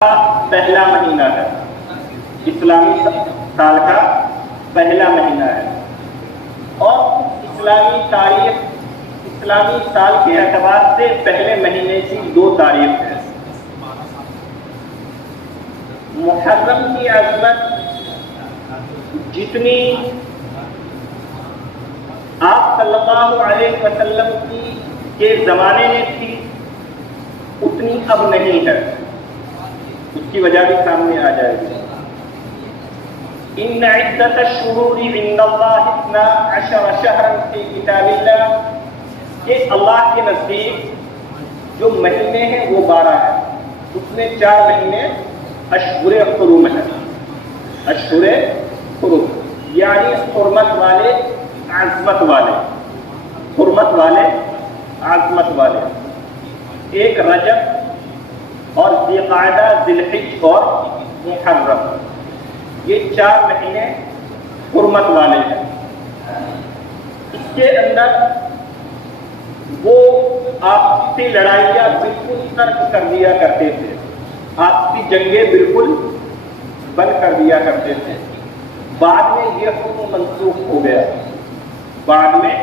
پہلا مہینہ ہے، اسلامی سال کا پہلا مہینہ ہے، اور اسلامی تاریخ اسلامی سال کے اعتبار سے پہلے مہینے کی 2 تاریخ ہے۔ محرم کی عظمت جتنی آپ صلی اللہ علیہ وسلم کے زمانے میں تھی اتنی اب نہیں ہے، اس کی وجہ بھی سامنے آ جائے گی۔ ان عدت الشہور عند اللہ 12 شہرا فی کتاب اللہ، کہ اللہ کے نزدیک جو مہینے ہیں وہ 12 ہیں، اس میں 4 مہینے اشہر حرم ہیں۔ اشہر حرم یعنی حرمت والے، عظمت والے، حرمت والے، عظمت والے۔ ایک رجب اور ذی قعدہ، ذی الحج اور محرم، یہ 4 مہینے حرمت والے ہیں۔ اس کے اندر وہ آپسی لڑائیاں بالکل ترک کر دیا کرتے تھے، آپسی جنگیں بالکل بند کر دیا کرتے تھے۔ بعد میں یہ حکم منسوخ ہو گیا، بعد میں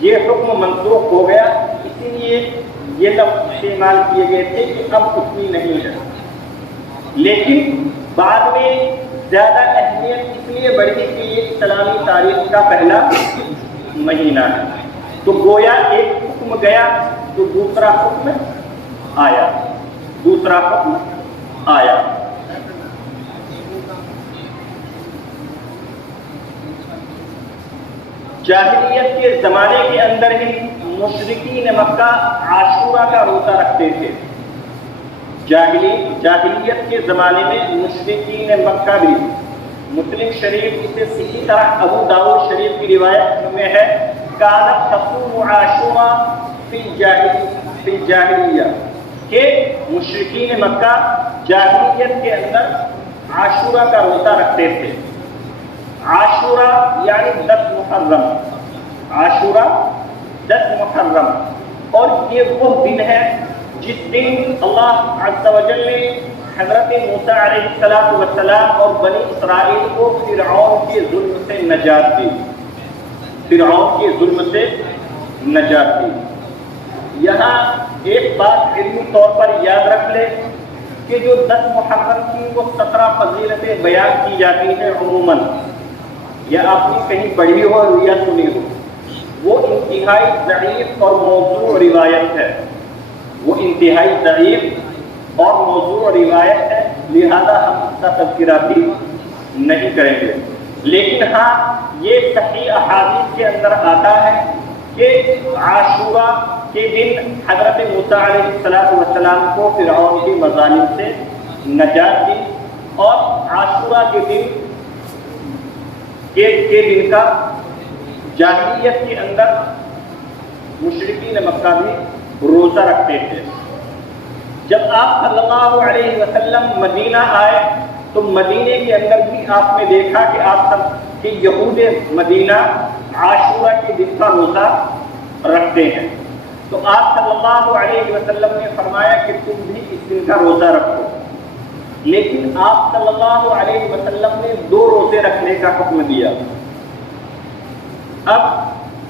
یہ حکم منسوخ ہو گیا، اسی لیے یہ لفظ استعمال کیے گئے تھے کہ اب اتنی نہیں ہے۔ لیکن بعد میں زیادہ اہمیت اس لیے بڑھی کہ یہ اسلامی تاریخ کا پہلا مہینہ ہے، تو گویا ایک حکم گیا تو دوسرا حکم آیا، دوسرا حکم آیا۔ جاہلیت کے زمانے کے اندر ہی مشرکین مکہ عاشورہ کا روزہ رکھتے تھے۔ جاہلیت کے زمانے میں مشرکین مکہ بھی، مسلم شریف اسے اسی طرح ابو داؤد شریف کی روایت میں ہے، کانت تصوم عاشورہ فی الجاہلیہ، کہ مشرکین مکہ جاہلیت کے اندر عاشورہ کا روزہ رکھتے تھے۔ عاشورہ یعنی 10 محرم، عاشورہ 10 محرم، اور یہ وہ دن ہے جس دن اللہ عز و جل نے حضرت موسیٰ علیہ السلام اور بنی اسرائیل کو فرعون کے ظلم سے نجات دی، فرعون کے ظلم سے نجات دی۔ یہاں ایک بات علمی طور پر یاد رکھ لے کہ جو 10 محرم کی وہ 17 فضیلتیں بیان کی جاتی ہیں عموماً، یا آپ نے کہیں پڑھی ہو یا سنی ہو، وہ انتہائی ضعیف اور موضوع روایت ہے، وہ انتہائی ضعیف اور موضوع روایت ہے، لہذا ہم اس کا تذکرہ بھی نہیں کریں گے۔ لیکن ہاں یہ صحیح احادیث کے اندر آتا ہے کہ عاشورہ کے دن حضرت موسیٰ علیہ السلام کو فرعون کے مظالم سے نجات دی، اور عاشورہ کے دن کا جاہلیت کے اندر مشرکین مکہ بھی روزہ رکھتے تھے۔ جب آپ صلی اللہ علیہ وسلم مدینہ آئے تو مدینے کے اندر بھی آپ نے دیکھا کہ یہود مدینہ عاشورہ کے دن کا روزہ رکھتے ہیں، تو آپ صلی اللہ علیہ وسلم نے فرمایا کہ تم بھی اس دن کا روزہ رکھو۔ لیکن آپ صلی اللہ علیہ وسلم نے 2 روزے رکھنے کا حکم دیا۔ اب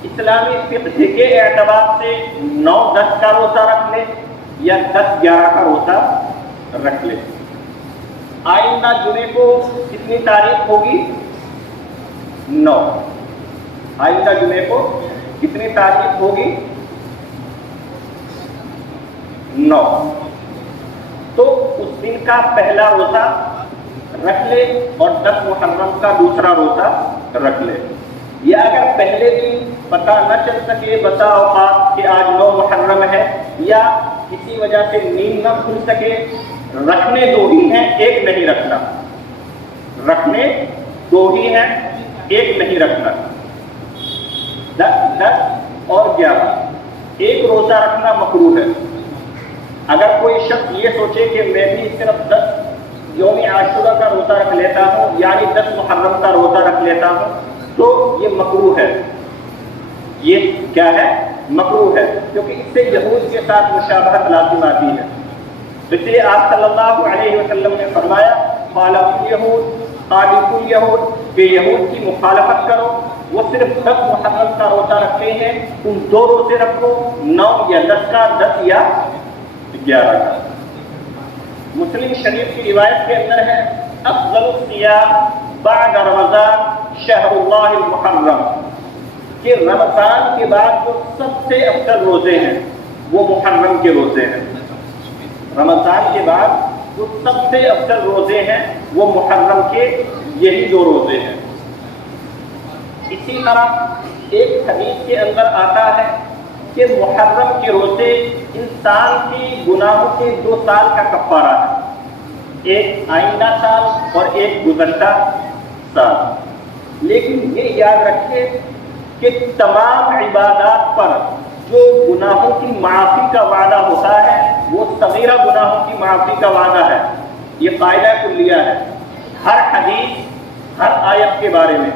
اسلامی فقہ کے اعتبار سے 9-10 کا روزہ رکھ لے یا 10-11 کا روزہ رکھ لے۔ آئندہ جمعے کو کتنی تاریخ ہوگی؟ 9۔ آئندہ جمعے کو کتنی تاریخ ہوگی؟ 9۔ تو اس دن کا پہلا روزہ رکھ لے اور 10 محرم کا دوسرا روزہ رکھ لے۔ یا اگر پہلے دن پتہ نہ چل سکے بسا اوقات کہ آج 9 محرم ہے، یا کسی وجہ سے نیند نہ کھل سکے، رکھنے 2 ہی ہیں، ایک نہیں رکھنا، رکھنے 2 ہی ہیں، ایک نہیں رکھنا۔ 10 اور 11، ایک روزہ رکھنا مکروہ ہے۔ اگر کوئی شخص یہ سوچے کہ میں بھی صرف 10 یوم عاشورہ کا روزہ رکھ لیتا ہوں، یعنی 10 محرم کا روزہ رکھ لیتا ہوں، تو یہ مکروہ ہے۔ یہ کیا ہے؟ مکروہ ہے، کیونکہ اس سے یہود کے ساتھ مشابہت لازم آتی ہے۔ اس لیے آپ صلی اللہ علیہ وسلم نے فرمایا خالف الیہود کہ یہود کی مخالفت کرو، وہ صرف 10 محرم کا روزہ رکھتے ہیں، تم 2 روزے رکھو، 9 یا 10 کا، 10 یا 11 کا۔ مسلم شریف کی روایت کے اندر ہے افضل الصیام بعد رمضان شہر اللہ المحرم، کہ رمضان کے بعد جو سب سے افضل روزے ہیں وہ محرم کے روزے ہیں۔ رمضان کے بعد جو سب سے افضل روزے ہیں وہ محرم کے یہی 2 روزے ہیں۔ اسی طرح ایک حدیث کے اندر آتا ہے کہ محرم کے روزے انسان کی گناہوں کے 2 سال کا کفارہ ہے، ایک آئندہ سال اور ایک گزشتہ سال۔ لیکن یہ یاد رکھیے کہ تمام عبادات پر جو گناہوں کی معافی کا وعدہ ہوتا ہے وہ صغیرہ گناہوں کی معافی کا وعدہ ہے۔ یہ قاعدہ کلیہ ہے ہر حدیث ہر آیت کے بارے میں۔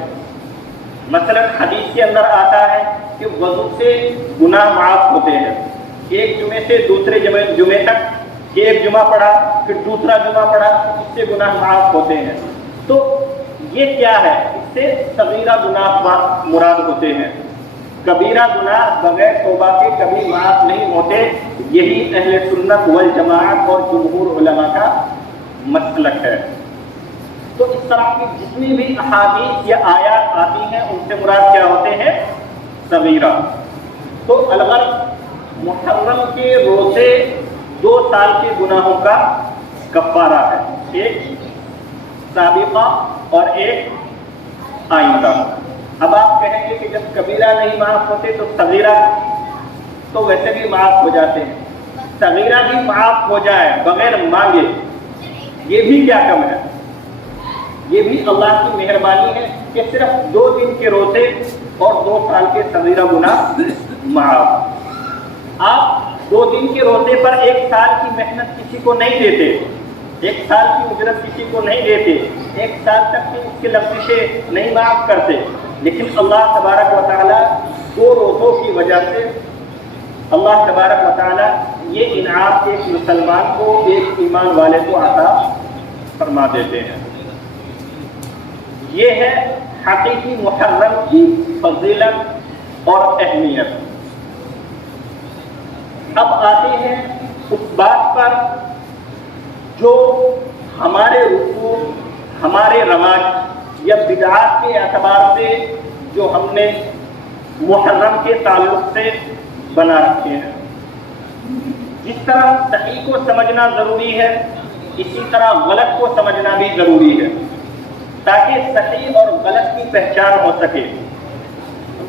مثلا حدیث کے اندر آتا ہے کہ وضو سے گناہ معاف ہوتے ہیں، ایک جمعے سے دوسرے جمعے تک، ایک جمعہ پڑھا پھر دوسرا جمعہ پڑھا، اس سے گناہ معاف ہوتے ہیں۔ تو یہ کیا ہے؟ اس سے صغیرہ گناہ مراد ہوتے ہیں، کبیرہ گناہ بغیر توبہ کے کبھی معاف نہیں ہوتے۔ یہی اہل سنت والجماعت اور جمہور علماء کا مسلک ہے۔ تو اس طرح کی جتنی بھی احادیث یا آیات آتی ہیں ان سے مراد کیا ہوتے ہیں؟ صغیرہ۔ تو الغرض محرم کے روزے 2 سال کے گناہوں کا کفارہ ہے، ایک سابقہ اور ایک آئندہ۔ اب آپ کہیں گے کہ جب کبیرہ نہیں معاف ہوتے تو صغیرہ تو ویسے بھی معاف ہو جاتے ہیں، صغیرہ بھی معاف ہو جائے بغیر مانگے یہ بھی کیا کم ہے؟ یہ بھی اللہ کی مہربانی ہے کہ صرف 2 دن کے روزے اور 2 سال کے صغیرہ گناہ معاف۔ آپ 2 دن کے روزے پر 1 سال کی محنت کسی کو نہیں دیتے، 1 سال کی اجرت کسی کو نہیں دیتے، 1 سال تک کی اس کی لفظیں نہیں معاف کرتے، لیکن اللہ تبارک و تعالیٰ 2 روزوں کی وجہ سے اللہ تبارک و تعالیٰ یہ انعام ایک مسلمان کو، ایک ایمان والے کو عطا فرما دیتے ہیں۔ یہ ہے حقیقی محرم کی فضیلت اور اہمیت۔ اب آتے ہیں اس بات پر جو ہمارے رسوم، ہمارے رواج یا بدعات کے اعتبار سے جو ہم نے محرم کے تعلق سے بنا رکھے ہیں۔ جس طرح صحیح کو سمجھنا ضروری ہے اسی طرح غلط کو سمجھنا بھی ضروری ہے، تاکہ صحیح اور غلط کی پہچان ہو سکے۔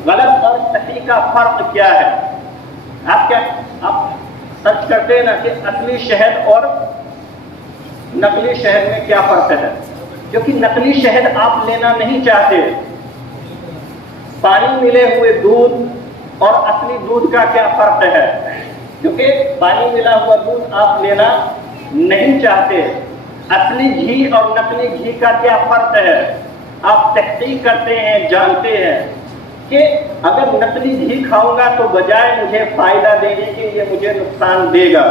غلط اور صحیح کا فرق کیا ہے؟ آپ سرچ کرتے ہیں نا کہ اصلی شہد اور نقلی شہد میں کیا فرق ہے، کیونکہ نقلی شہد آپ لینا نہیں چاہتے، پانی ملے ہوئے دودھ اور اصلی دودھ کا کیا فرق ہے، کیونکہ پانی ملا ہوا دودھ آپ لینا نہیں چاہتے۔ اصلی گھی اور نقلی گھی کا کیا فرق ہے؟ آپ تحقیق کرتے ہیں، جانتے ہیں کہ اگر نقلی گھی کھاؤں گا تو بجائے مجھے فائدہ دینے کے یہ مجھے نقصان دے گا،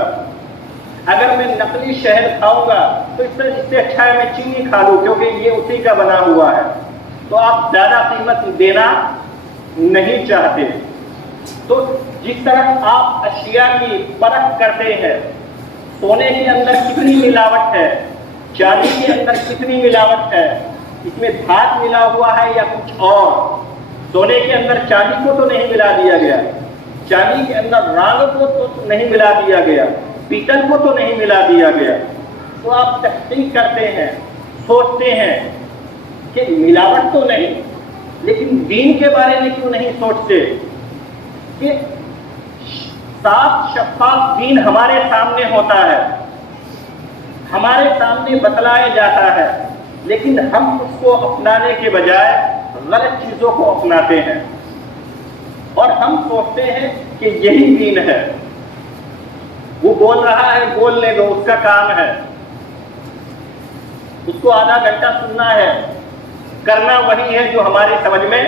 اگر میں نقلی شہد کھاؤں گا تو اس سے اچھا ہے میں چینی کھا لوں کیونکہ یہ اسی کا بنا ہوا ہے، تو آپ زیادہ قیمت دینا نہیں چاہتے۔ تو جس طرح آپ اشیاء کی پرکھ کرتے ہیں، سونے کے اندر کتنی ملاوٹ ہے، چاندی کے اندر کتنی ملاوٹ ہے، اس میں دھات ملا ہوا ہے یا کچھ اور، سونے کے اندر چاندی کو تو نہیں ملا دیا گیا، چاندی کے اندر رانگ کو تو نہیں ملا دیا گیا، پیتل کو تو نہیں ملا دیا گیا، تو آپ تحقیق کرتے ہیں، سوچتے ہیں کہ ملاوٹ تو نہیں، لیکن دین کے بارے میں کیوں نہیں سوچتے کہ صاف شفاف دین ہمارے سامنے ہوتا ہے، ہمارے سامنے بتلایا جاتا ہے، لیکن ہم اس کو اپنانے کے بجائے غلط چیزوں کو اپناتے ہیں اور ہم سوچتے ہیں کہ یہی دین ہے، وہ بول رہا ہے بولنے دو، اس کا کام ہے، اس کو آدھا گھنٹہ سننا ہے، کرنا وہی ہے جو ہماری سمجھ میں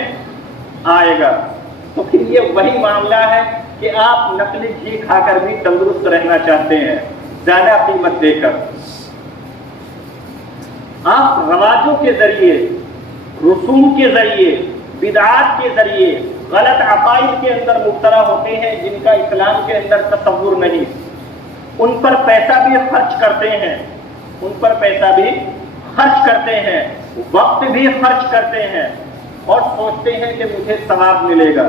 آئے گا۔ تو پھر یہ وہی معاملہ ہے کہ آپ نقلی گھی کھا کر بھی تندرست رہنا چاہتے ہیں، زیادہ قیمت دے کر. آپ رواجوں کے ذریعے، رسوم کے ذریعے، بدعات کے ذریعے غلط عقائد کے اندر مبتلا ہوتے ہیں جن کا اسلام کے اندر تصور نہیں. ان پر پیسہ بھی خرچ کرتے ہیں، ان پر پیسہ بھی خرچ کرتے ہیں، وقت بھی خرچ کرتے ہیں اور سوچتے ہیں کہ مجھے ثواب ملے گا،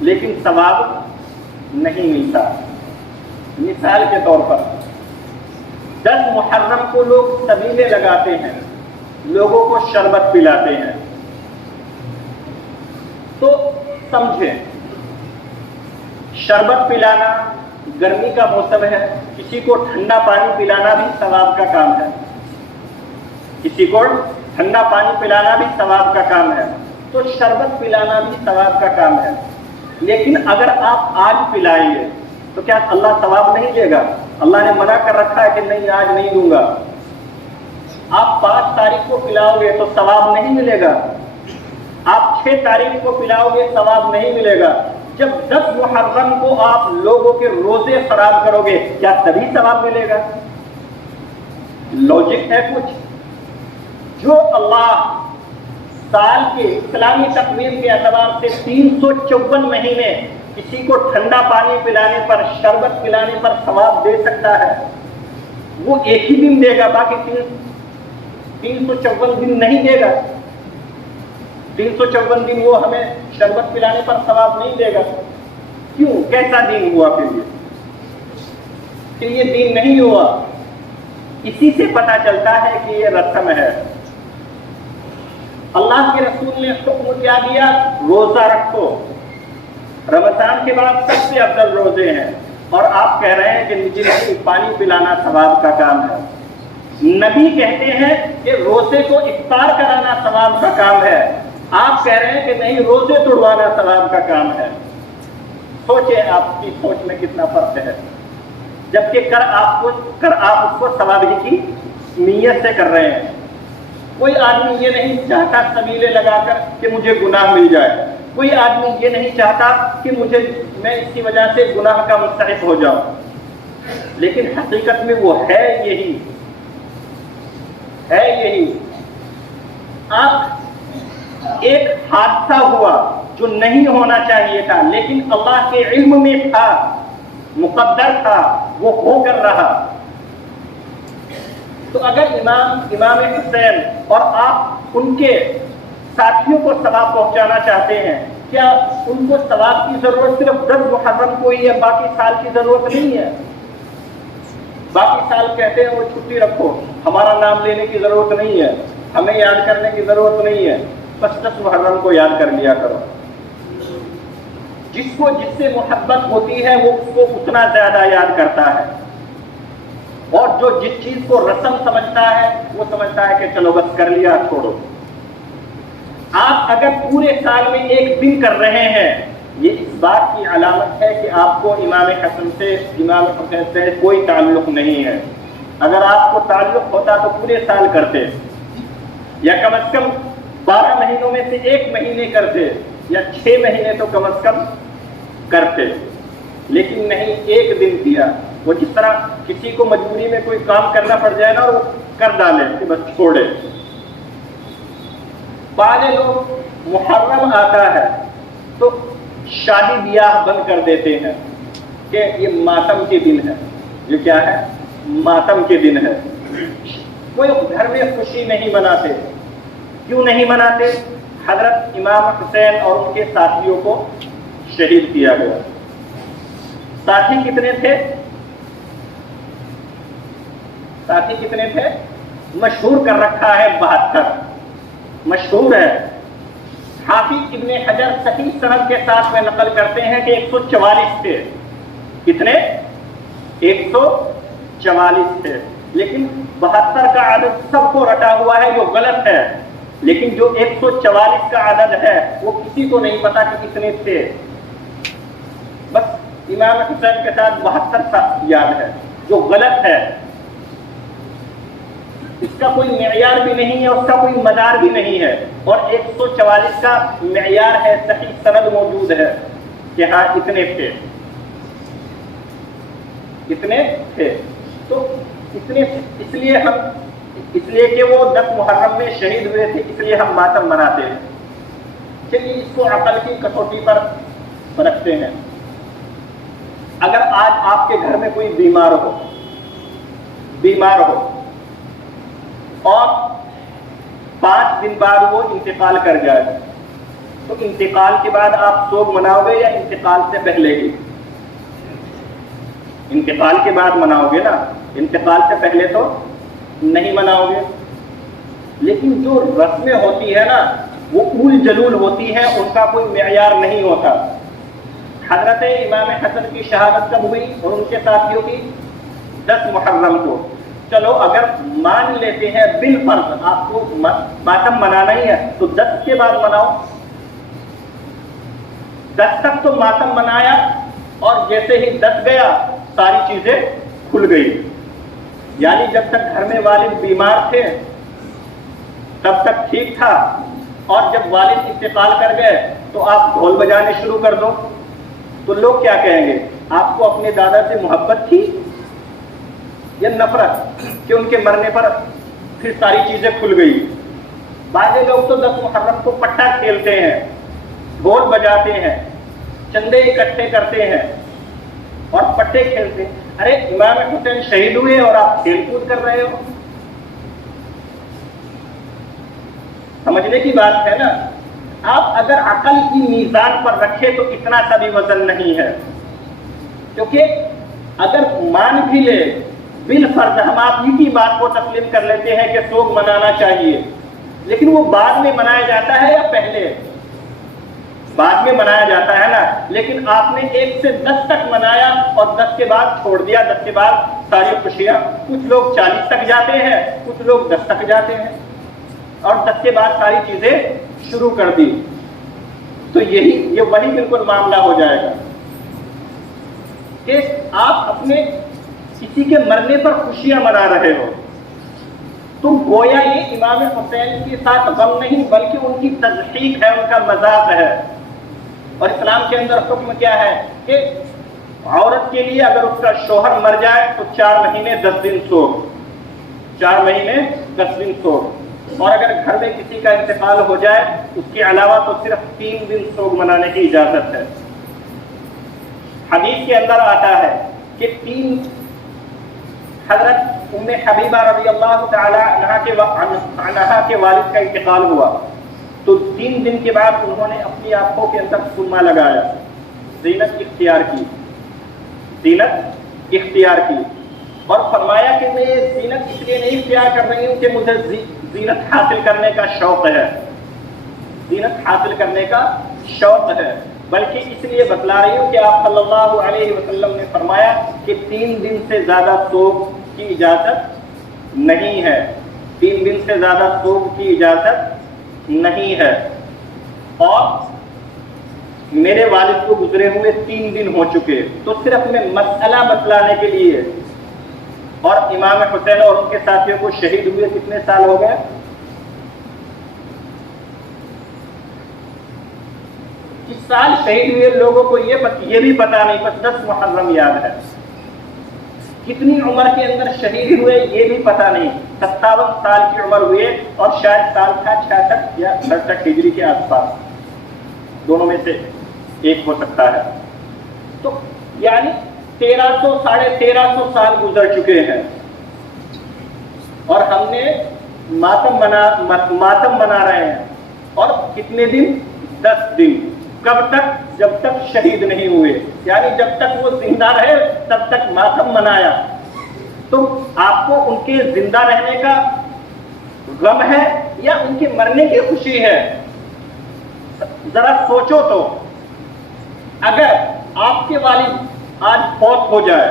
لیکن ثواب نہیں ملتا. مثال کے طور پر 10 محرم کو لوگ سبیلے لگاتے ہیں، لوگوں کو شربت پلاتے ہیں. تو سمجھیں، شربت پلانا گرمی کا موسم ہے، کسی کو ٹھنڈا پانی پلانا بھی ثواب کا کام ہے، کسی کو ٹھنڈا پانی پلانا بھی ثواب کا کام ہے، تو شربت پلانا بھی ثواب کا کام ہے. لیکن اگر آپ آج پلائیں گے تو کیا اللہ ثواب نہیں دے گا؟ اللہ نے منع کر رکھا ہے کہ نہیں، آج نہیں دوں گا. آپ 5 تاریخ کو پلاؤ گے تو ثواب نہیں ملے گا. آپ 6 تاریخ کو پلاؤ گے ثواب نہیں ملے گا. جب 10 محرم کو آپ لوگوں کے روزے خراب کرو گے کیا تبھی ثواب ملے گا؟ لاجک ہے کچھ. جو اللہ سال کے اسلامی تقویم کے اعتبار سے 354 مہینے کسی کو ٹھنڈا پانی پلانے پر، شربت پلانے پر ثواب دے سکتا ہے، وہ ایک ہی دن دے گا، باقی 354 دن نہیں دے گا. 354 دن وہ ہمیں شربت پلانے پر ثواب نہیں دے گا. کیوں؟ کیسا دین ہوا پھر یہ دین نہیں ہوا. اسی سے پتہ چلتا ہے کہ یہ رسم ہے. اللہ کے رسول نے حکم کیا دیا؟ روزہ رکھو. رمضان کے بعد سب سے افضل روزے ہیں، اور آپ کہہ رہے ہیں کہ مجھے پانی پلانا ثواب کا کام ہے. نبی کہتے ہیں کہ روزے کو افطار کرانا ثواب کا کام ہے، آپ کہہ رہے ہیں کہ نہیں، روزے توڑوانا ثواب کا کام ہے. سوچیں آپ کی سوچ میں کتنا فرق ہے. جبکہ آپ اس کو ثواب ہی کی نیت سے کر رہے ہیں. کوئی آدمی یہ نہیں چاہتا سبیلے لگا کر کہ مجھے گناہ مل جائے. کوئی آدمی یہ نہیں چاہتا کہ میں اس کی وجہ سے گناہ کا مستحق ہو جاؤں. لیکن حقیقت میں وہ ہے یہی. آپ ایک حادثہ ہوا جو نہیں ہونا چاہیے تھا، لیکن اللہ کے علم میں تھا، مقدر تھا، وہ ہو کر رہا. تو اگر امام حسین اور آپ ان کے ساتھیوں کو ثواب پہنچانا چاہتے ہیں، کیا ان کو ثواب کی ضرورت صرف 10 محرم کو ہی ہے، باقی سال کی ضرورت نہیں ہے؟ باقی سال کہتے ہیں وہ چھٹی رکھو، ہمارا نام لینے کی ضرورت نہیں ہے، ہمیں یاد کرنے کی ضرورت نہیں ہے، بس 10 محرم کو یاد کر لیا کرو. جس سے محبت ہوتی ہے وہ اس کو اتنا زیادہ یاد کرتا ہے، اور جو جس چیز کو رسم سمجھتا ہے وہ سمجھتا ہے کہ چلو بس کر لیا، چھوڑو. آپ اگر پورے سال میں ایک دن کر رہے ہیں، یہ اس بات کی علامت ہے کہ آپ کو امام حسین سے کوئی تعلق نہیں ہے. اگر آپ کو تعلق ہوتا تو پورے سال کرتے، یا کم از کم 12 مہینوں میں سے 1 مہینے کرتے، یا 6 مہینے تو کم از کم کرتے. لیکن نہیں، ایک دن کیا. وہ جس طرح کسی کو مجبوری میں کوئی کام کرنا پڑ جائے نا، وہ کر ڈالے کہ بس چھوڑے. بعض لوگ محرم آتا ہے تو شادی بیاہ بند کر دیتے ہیں کہ یہ ماتم کے دن ہے. یہ کیا ہے؟ ماتم کے دن ہے. کوئی گھر میں خوشی نہیں مناتے. کیوں نہیں مناتے؟ حضرت امام حسین اور ان کے ساتھیوں کو شہید کیا گیا. ساتھی کتنے تھے؟ مشہور کر رکھا ہے 72. مشہور ہے. حافظ ابن حجر صحیح سند کے ساتھ میں نقل کرتے ہیں کہ 144 تھے. کتنے؟ 144 تھے. لیکن 72 کا عدد سب کو رٹا ہوا ہے جو غلط ہے. لیکن جو 144 کا عدد ہے وہ کسی کو نہیں پتا کہ کتنے تھے. بس امام حسین کے ساتھ 72 یاد ہے جو غلط ہے. اس کا کوئی معیار بھی نہیں ہے، اس کا کوئی مدار بھی نہیں ہے. اور 144 کا معیار ہے، صحیح سند موجود ہے کہ ہاں اتنے تھے. تو اس لیے کہ وہ 10 محرم میں شہید ہوئے تھے، اس لیے ہم ماتم مناتے ہیں۔ چلیے اس کو عقل کی کسوٹی پر رکھتے ہیں۔ اگر آج آپ کے گھر میں کوئی بیمار ہو اور 5 دن بعد وہ انتقال کر جائے، تو انتقال کے بعد آپ سوگ مناؤ گے یا انتقال سے پہلے ہی؟ انتقال کے بعد مناؤ گے نا، انتقال سے پہلے تو نہیں مناؤ گے۔ لیکن جو رسمیں ہوتی ہے نا وہ اول جلول ہوتی ہے، ان کا کوئی معیار نہیں ہوتا۔ حضرت امام حسن کی شہادت کب ہوئی اور ان کے ساتھیوں کی؟ 10 محرم کو۔ چلو اگر مان لیتے ہیں بالفرض آپ کو ماتم منانا ہی ہے تو 10 کے بعد مناؤ۔ 10 تک تو ماتم منایا اور جیسے ہی 10 گیا ساری چیزیں کھل گئی۔ یعنی جب تک گھر میں والد بیمار تھے تب تک ٹھیک تھا، اور جب والد انتقال کر گئے تو آپ ڈھول بجانے شروع کر دو تو لوگ کیا کہیں گے؟ آپ کو اپنے دادا سے محبت تھی یا نفرت کہ ان کے مرنے پر پھر ساری چیزیں کھل گئی؟ بعض لوگ تو 10 محرم کو پٹا کھیلتے ہیں، ڈھول بجاتے ہیں، چندے اکٹھے کرتے ہیں اور پٹے کھیلتے ہیں۔ ارے امام حسین شہید ہوئے اور آپ کھیل کود کر رہے ہو؟ سمجھنے کی بات ہے نا۔ آپ اگر عقل کی میزان پر رکھے تو اتنا سا بھی وزن نہیں ہے، کیونکہ اگر مان بھی لے بالفرض ہم آپ ہی کی بات کو تسلیم کر لیتے ہیں کہ سوگ منانا چاہیے، لیکن وہ بعد میں منایا جاتا ہے یا پہلے؟ بعد میں منایا جاتا ہے نا۔ لیکن آپ نے 1 سے 10 تک منایا اور 10 کے بعد چھوڑ دیا، 10 کے بعد ساری خوشیاں۔ کچھ لوگ 40 تک جاتے ہیں، کچھ لوگ 10 تک جاتے ہیں، اور 10 کے بعد ساری چیزیں شروع کر دی، تو یہ وہی بالکل معاملہ ہو جائے گا کہ آپ اپنے کسی کے مرنے پر خوشیاں منا رہے ہو، تو گویا یہ امام حسین کے ساتھ غم نہیں بلکہ ان کی تضحیک ہے، ان کا مذاق ہے۔ اور اسلام کے اندر حکم کیا ہے کہ عورت کے لیے اگر اس کا شوہر مر جائے تو 4 مہینے 10 دن سوگ، 4 مہینے 10 دن سوگ، اور اگر گھر میں کسی کا انتقال ہو جائے اس کے علاوہ تو صرف 3 دن سوگ منانے کی اجازت ہے۔ حدیث کے اندر آتا ہے کہ حضرت ام حبیبہ رضی اللہ تعالی عنہا کے والد کا انتقال ہوا تو 3 دن کے بعد انہوں نے اپنی آنکھوں کے اندر سرما لگایا، زینت اختیار کی اور فرمایا کہ میں یہ زینت اس لیے نہیں اختیار کر رہی ہوں کہ مجھے زینت حاصل کرنے کا شوق ہے، زینت حاصل کرنے کا شوق ہے، بلکہ اس لیے بتلا رہی ہوں کہ آپ صلی اللہ علیہ وسلم نے فرمایا کہ 3 دن سے زیادہ سوگ کی اجازت نہیں ہے، 3 دن سے زیادہ سوگ کی اجازت نہیں ہے۔ اور میرے والد کو گزرے ہوئے 3 دن ہو چکے، تو صرف میں مسئلہ بتلانے کے لیے، اور امام حسین اور ان کے ساتھیوں کو شہید ہوئے کتنے سال ہو گئے؟ اس سال شہید ہوئے لوگوں کو یہ بھی پتا نہیں، بس 10 محرم یاد ہے۔ کتنی عمر کے اندر شہید ہوئے یہ بھی پتا نہیں، 57 سال کی عمر ہوئے اور شاید سال تھا 66 یا 67 ہجری کے آس پاس، دونوں میں سے ایک ہو سکتا ہے۔ تو یعنی 1300 ساڑھے 1300 سال گزر چکے ہیں، اور ہم نے ماتم منا رہے ہیں، اور کتنے دن؟ 10 دن۔ کب تک؟ جب تک شہید نہیں ہوئے، یعنی جب تک وہ زندہ رہے تب تک ماتم منایا۔ تو آپ کو ان کے زندہ رہنے کا غم ہے یا ان کے مرنے کی خوشی ہے؟ ذرا سوچو تو، اگر آپ کے والد آج فوت ہو جائے،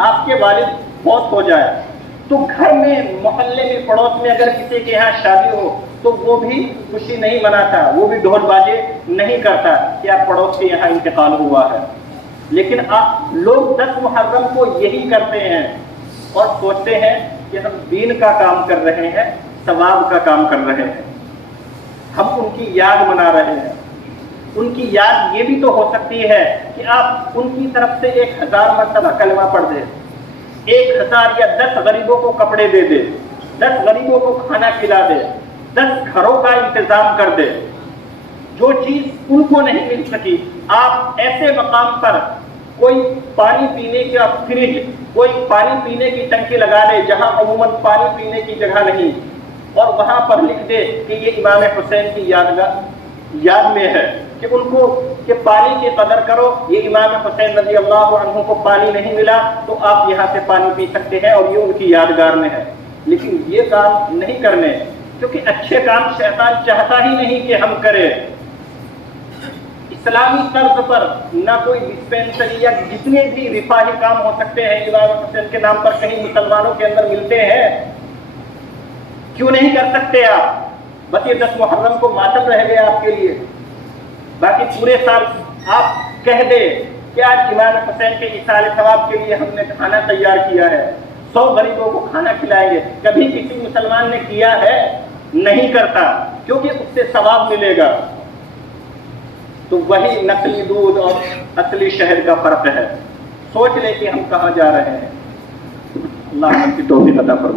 آپ کے والد فوت ہو جائے تو گھر میں، محلے میں، پڑوس میں اگر کسی کے یہاں شادی ہو تو وہ بھی خوشی نہیں مناتا، وہ بھی ڈھول باجے نہیں کرتا کہ آپ پڑوس کے یہاں انتقال ہوا ہے۔ لیکن آپ لوگ 10 محرم کو یہی کرتے ہیں اور سوچتے ہیں کہ ہم دین کا کام کر رہے ہیں، ثواب کا کام کر رہے ہیں، ہم ان کی یاد منا رہے ہیں۔ ان کی یاد یہ بھی تو ہو سکتی ہے کہ آپ ان کی طرف سے 1000 مرتبہ کلمہ پڑھ دیں، 1000 یا 10 غریبوں کو کپڑے دے دے، 10 غریبوں کو کھانا کھلا دے، 10 گھروں کا انتظام کر دے، جو چیز ان کو نہیں مل سکی، آپ ایسے مقام پر کوئی پانی پینے کا فریج، کوئی پانی پینے کی ٹنکی لگا دے جہاں عموماً پانی پینے کی جگہ نہیں، اور وہاں پر لکھ دے کہ یہ امام حسین کی یاد میں ہے، کہ ان کو کہ پانی کی قدر کرو، یہ امام حسین رضی اللہ عنہ کو پانی نہیں ملا تو آپ یہاں سے پانی پی سکتے ہیں اور یہ ان کی یادگار میں ہے۔ لیکن یہ کام نہیں کرنے، کیونکہ اچھے کام شیطان چاہتا ہی نہیں کہ ہم کریں۔ اسلامی طرز پر نہ کوئی ڈسپینسری یا جتنے بھی رفاہی کام ہو سکتے ہیں امام حسین کے نام پر کہیں مسلمانوں کے اندر ملتے ہیں، کیوں نہیں کر سکتے آپ؟ بس یہ 10 محرم کو ماتم رہ گیا آپ کے لیے، باقی پورے سال آپ کہہ دے کہ آج امام حسین کے ایصال ثواب کے لیے ہم نے کھانا تیار کیا ہے، 100 غریبوں کو کھانا کھلائیں گے۔ کبھی کسی مسلمان نے کیا ہے؟ نہیں کرتا، کیونکہ اس سے ثواب ملے گا۔ تو وہی نقلی دودھ اور اصلی شہد کا فرق ہے۔ سوچ لیں کہ ہم کہاں جا رہے ہیں۔ اللہ ہم کی توفیق عطا فرمائے۔